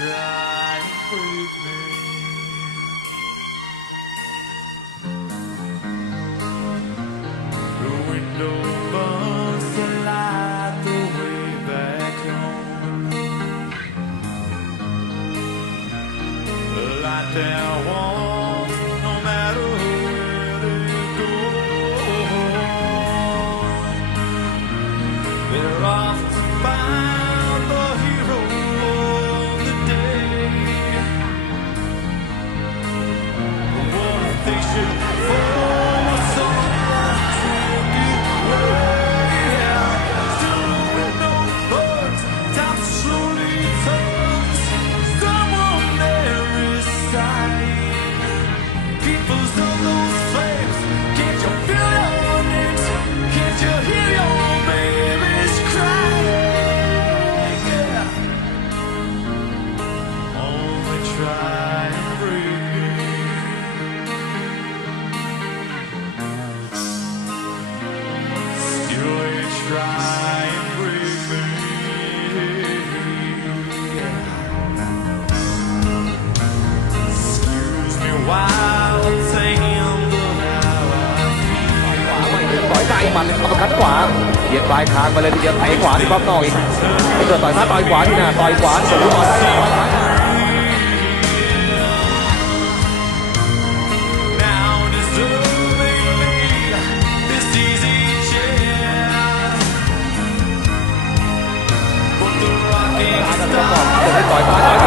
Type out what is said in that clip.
try and break me. The window burns the light the way back home. The light that won't, no matter where they go. They're off to find the hero of the day. What if they should fall someone take it away? Still the window burns, time slowly turns. Someone there is sighing. People's on those flames. Can't you feel your names? Can't you hear your babies crying? Yeah. Only try and breathe. Still you try and breathe me. Excuse me while I tame the how I feel. ต่อยซ้ายมันเลยอัปเปอร์คัตขวาเหยียดปลายคางไปเลยทีเดียวเตะขวาที่รอบนอกอีกเกิดต่อยซ้ายต่อยขวาที่หน้าต่อยขวาสูงต่อยซ้ายต่อยขวา Now deservingly this easy chair, but the rocking เกิดให้ต่อยซ้ายต่อย